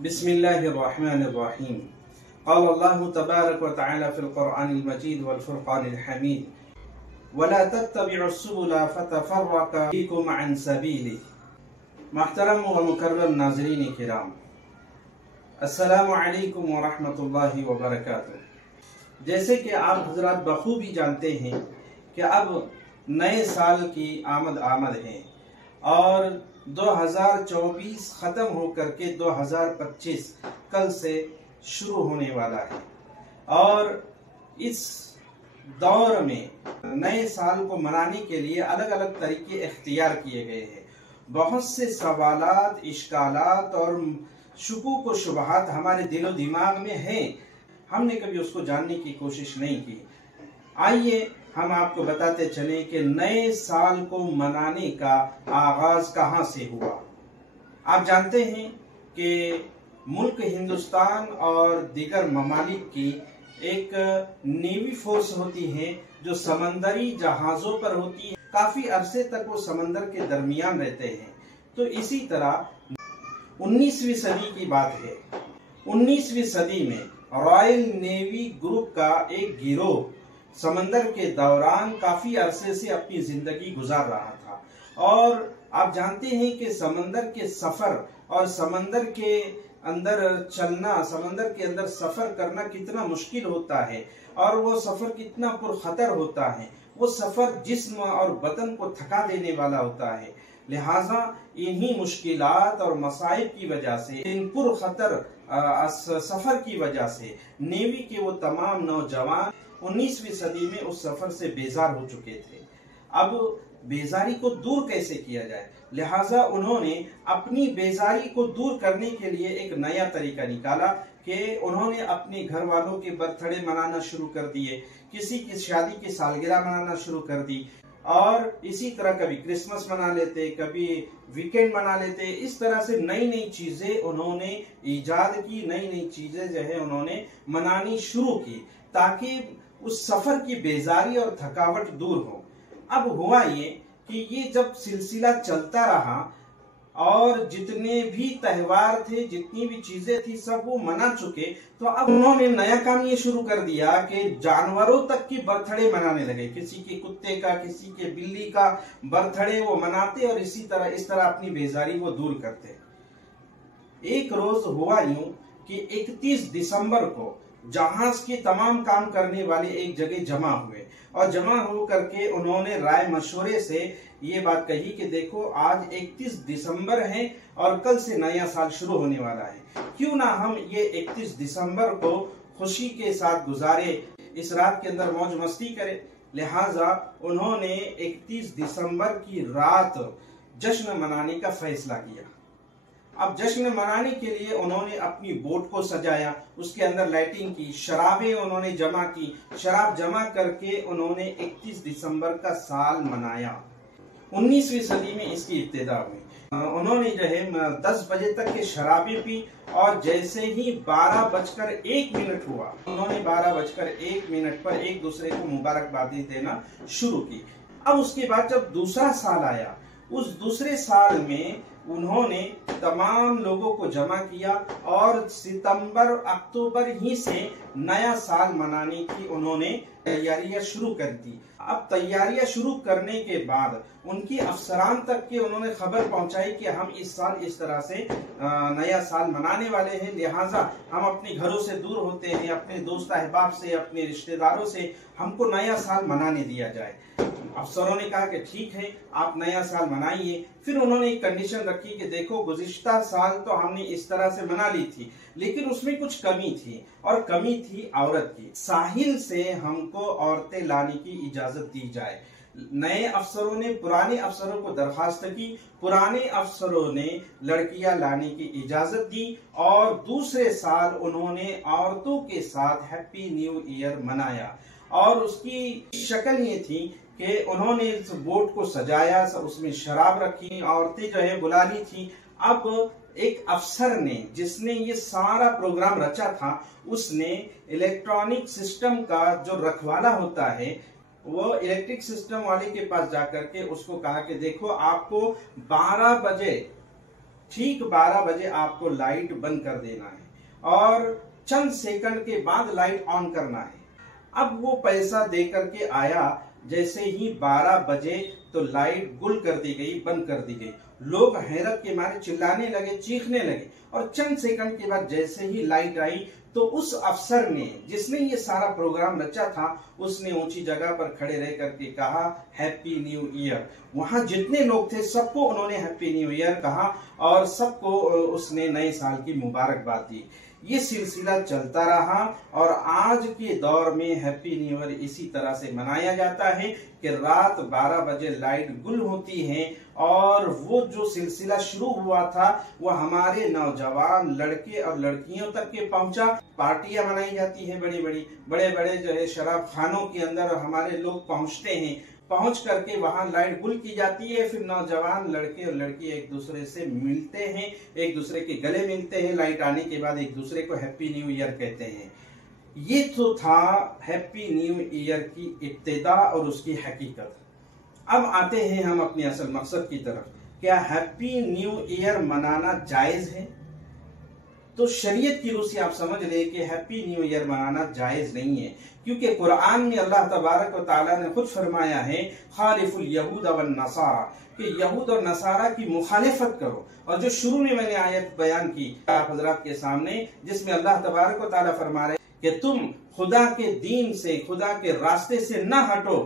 बिस्मिल्लाहिर्रहमानिर्रहीम। क़ाल अल्लाहु तबारक व तआला फ़िल क़ुरआनिल मजीद वल फ़ुरक़ानिल हमीद वला तत्तबिउस्सुबुला फ़तफ़र्रक़ बिकुम अन सबीलिही। मुहतरम व मुकर्रम नाज़रीन किराम, अस्सलामु अलैकुम व रहमतुल्लाहि व बरकातुहू। जैसे कि आप हज़रात बखूबी जानते हैं कि अब नए साल की आमद है और 2024 ख़त्म होकर के 2025 कल से शुरू होने वाला है। और इस दौर में नए साल को मनाने के लिए अलग अलग तरीके इख्तियार किए गए हैं। बहुत से सवालात, इश्कालात और शुकूक व शुबहात हमारे दिलो दिमाग में हैं, हमने कभी उसको जानने की कोशिश नहीं की। आइए हम आपको बताते चलें कि नए साल को मनाने का आगाज कहां से हुआ। आप जानते हैं कि मुल्क हिंदुस्तान और दीगर ममालिक की एक नेवी फोर्स होती है जो समंदरी जहाजों पर होती है, काफी अरसे तक वो समंदर के दरमियान रहते हैं। तो इसी तरह 19वीं सदी की बात है। 19वीं सदी में रॉयल नेवी ग्रुप का एक गिरोह समंदर के दौरान काफी अरसे से अपनी जिंदगी गुजार रहा था। और आप जानते हैं कि समंदर के सफर और समंदर के अंदर चलना, समंदर के अंदर सफर करना कितना मुश्किल होता है और वो सफर कितना पुरखतर होता है। वो सफर जिस्म और बदन को थका देने वाला होता है। लिहाजा इन्हीं मुश्किलात और मसाइब की वजह से, इन पुरखतर सफर की वजह से नेवी के वो तमाम नौजवान 19वीं सदी में उस सफर से बेजार हो चुके थे। अब बेजारी को दूर कैसे किया जाए, लिहाजा उन्होंने अपनी बेजारी को दूर करने के लिए एक नया तरीका निकाला कि उन्होंने अपने घर वालों के बर्थडे मनाना शुरू कर दिए, किसी की शादी की सालगिरह मनाना शुरू कर दी और इसी तरह कभी क्रिसमस मना लेते, कभी वीकेंड मना लेते। इस तरह से नई नई चीजें उन्होंने ईजाद की, नई नई चीजें जो है उन्होंने मनानी शुरू की ताकि उस सफर की बेजारी और थकावट दूर हो। अब हुआ ये कि ये जब सिलसिला चलता रहा और जितने भी त्योहार थे, जितनी भी चीजें थी, सब वो मना चुके, तो अब उन्होंने नया काम ये शुरू कर दिया कि जानवरों तक की बर्थडे मनाने लगे। किसी के कुत्ते का, किसी के बिल्ली का बर्थडे वो मनाते और इस तरह अपनी बेजारी वो दूर करते। एक रोज हुआ यूं कि 31 दिसंबर को जहाज के तमाम काम करने वाले एक जगह जमा हुए और जमा हो करके उन्होंने राय मशवरे से ये बात कही कि देखो आज 31 दिसंबर है और कल से नया साल शुरू होने वाला है, क्यों ना हम ये 31 दिसंबर को खुशी के साथ गुजारे, इस रात के अंदर मौज मस्ती करें। लिहाजा उन्होंने 31 दिसंबर की रात जश्न मनाने का फैसला किया। अब जश्न मनाने के लिए उन्होंने अपनी बोट को सजाया, उसके अंदर लाइटिंग की, शराबें उन्होंने जमा की, शराब जमा करके उन्होंने 31 दिसंबर का साल मनाया। 19वीं सदी में इसकी इब्तिदा हुई। उन्होंने जो है 10 बजे तक के शराबें पी और जैसे ही 12:01 हुआ, उन्होंने 12:01 पर एक दूसरे को मुबारकबादी देना शुरू की। अब उसके बाद जब दूसरा साल आया, उस दूसरे साल में उन्होंने तमाम लोगों को जमा किया और सितंबर अक्टूबर ही से नया साल मनाने की उन्होंने तैयारियां शुरू कर दी। अब तैयारियां शुरू करने के बाद उनकी अफसरान तक के उन्होंने खबर पहुंचाई कि हम इस साल इस तरह से नया साल मनाने वाले हैं, लिहाजा हम अपने घरों से दूर होते हैं, अपने दोस्त अहबाब से, अपने रिश्तेदारों से हमको नया साल मनाने दिया जाए। अफसरों ने कहा कि ठीक है, आप नया साल मनाइए। फिर उन्होंने एक कंडीशन रखी कि देखो गुज़िश्ता साल तो हमने इस तरह से मना ली थी, लेकिन उसमें कुछ कमी थी और कमी थी औरत की। साहिल से हमको औरतें लाने की इजाजत दी जाए। नए अफसरों ने पुराने अफसरों को दरखास्त की, पुराने अफसरों ने लड़कियां लाने की इजाजत दी और दूसरे साल उन्होंने औरतों के साथ हैप्पी न्यू ईयर मनाया। और उसकी शक्ल ये थी कि उन्होंने इस बोट को सजाया, उसमें शराब रखी, औरतें जो है बुला ली थी। अब एक अफसर ने, जिसने ये सारा प्रोग्राम रचा था, उसने इलेक्ट्रॉनिक सिस्टम का जो रखवाला होता है, वो इलेक्ट्रिक सिस्टम वाले के पास जाकर के उसको कहा कि देखो आपको 12 बजे ठीक 12 बजे आपको लाइट बंद कर देना है और चंद सेकंड के बाद लाइट ऑन करना है। अब वो पैसा दे करके आया, जैसे ही 12 बजे तो लाइट गुल कर दी गई, बंद कर दी गई। लोग हैरत के मारे चिल्लाने लगे, चीखने लगे और चंद सेकंड के बाद जैसे ही लाइट आई तो उस अफसर ने, जिसने ये सारा प्रोग्राम रचा था, उसने ऊंची जगह पर खड़े रह करके कहा हैप्पी न्यू ईयर। वहां जितने लोग थे सबको उन्होंने हैप्पी न्यू ईयर कहा और सबको उसने नए साल की मुबारकबाद दी। ये सिलसिला चलता रहा और आज के दौर में हैप्पी न्यू ईयर इसी तरह से मनाया जाता है कि रात 12 बजे लाइट गुल होती है और वो जो सिलसिला शुरू हुआ था वो हमारे नौजवान लड़के और लड़कियों तक के पहुंचा। पार्टियां मनाई जाती हैं, बड़ी बड़े जो है शराब खानों के अंदर हमारे लोग पहुंचते हैं, पहुंच करके वहां लाइट गुल की जाती है। फिर नौजवान लड़के और लड़की एक दूसरे से मिलते हैं, एक दूसरे के गले मिलते हैं, लाइट आने के बाद एक दूसरे को हैप्पी न्यू ईयर कहते हैं। ये तो था हैप्पी न्यू ईयर की इब्तिदा और उसकी हकीकत। अब आते हैं हम अपने असल मकसद की तरफ। क्या हैप्पी न्यू ईयर मनाना जायज है? तो शरीयत की रूह से आप समझ ले कि हैप्पी न्यू ईयर मनाना जायज नहीं है, क्योंकि कुरान में अल्लाह तबारक व तआला ने खुद फरमाया है खालिफुल यहूद वन नसारा, कि यहूद और नसारा की मुखालिफत करो। और जो शुरू में मैंने आयत बयान की आप हजरात के सामने, जिसमें अल्लाह तबारक व तआला फरमा रहे कि तुम खुदा के दीन से, खुदा के रास्ते से न हटो,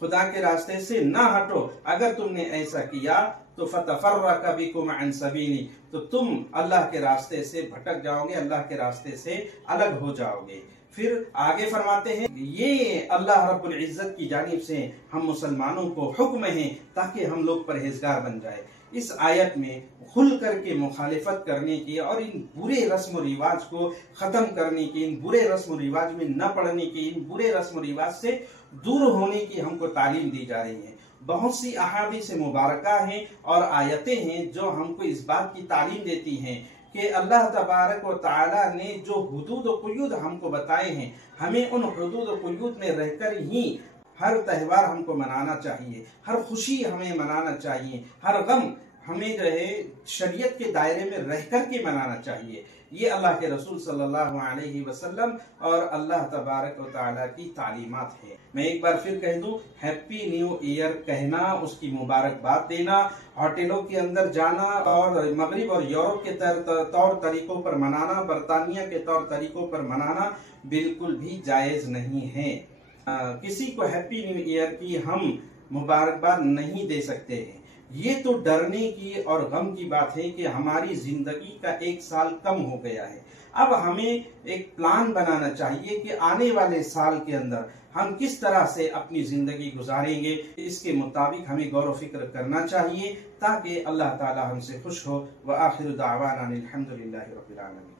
खुदा के रास्ते से न हटो। अगर तुमने ऐसा किया तो फतफर्रका बिकुम अन सबीली, तो तुम अल्लाह के रास्ते से भटक जाओगे, अल्लाह के रास्ते से अलग हो जाओगे। फिर आगे फरमाते हैं ये अल्लाह रब्बुल इज्जत की जानिब से हम मुसलमानों को हुक्म है ताकि हम लोग परहेजगार बन जाए। इस आयत में खुल करके मुखालिफत करने की और इन बुरे रस्म रिवाज को खत्म करने की, इन बुरे रस्म रिवाज में न पड़ने की, इन बुरे रस्म रिवाज से दूर होने की हमको तालीम दी जा रही है। बहुत सी अहादीस मुबारका हैं और आयतें हैं जो हमको इस बात की तालीम देती हैं कि अल्लाह तबारक व तआला ने जो हुदूद व कुयूद हमको बताए हैं, हमें उन हुदूद व कुयूद में रहकर ही हर त्यौहार हमको मनाना चाहिए, हर खुशी हमें मनाना चाहिए, हर गम हमें जो है शरीयत के दायरे में रह कर के मनाना चाहिए। ये अल्लाह के रसूल सल्लल्लाहु अलैहि वसल्लम और अल्लाह तबारक व तआला की तालीमात है। मैं एक बार फिर कह दूं, हैप्पी न्यू ईयर कहना, उसकी मुबारकबाद देना, होटलों के अंदर जाना और मगरिब और यूरोप के तौर तरीकों पर मनाना, बरतानिया के तौर तरीकों पर मनाना बिल्कुल भी जायज नहीं है। किसी को हैप्पी न्यू ईयर की हम मुबारकबाद नहीं दे सकते हैं। ये तो डरने की और गम की बात है कि हमारी जिंदगी का एक साल कम हो गया है। अब हमें एक प्लान बनाना चाहिए कि आने वाले साल के अंदर हम किस तरह से अपनी जिंदगी गुजारेंगे, इसके मुताबिक हमें गौर फिक्र करना चाहिए ताकि अल्लाह ताला हमसे खुश हो। व आखिर दावाना अनिल हम्दुलिल्लाहि रब्बिल आलमीन।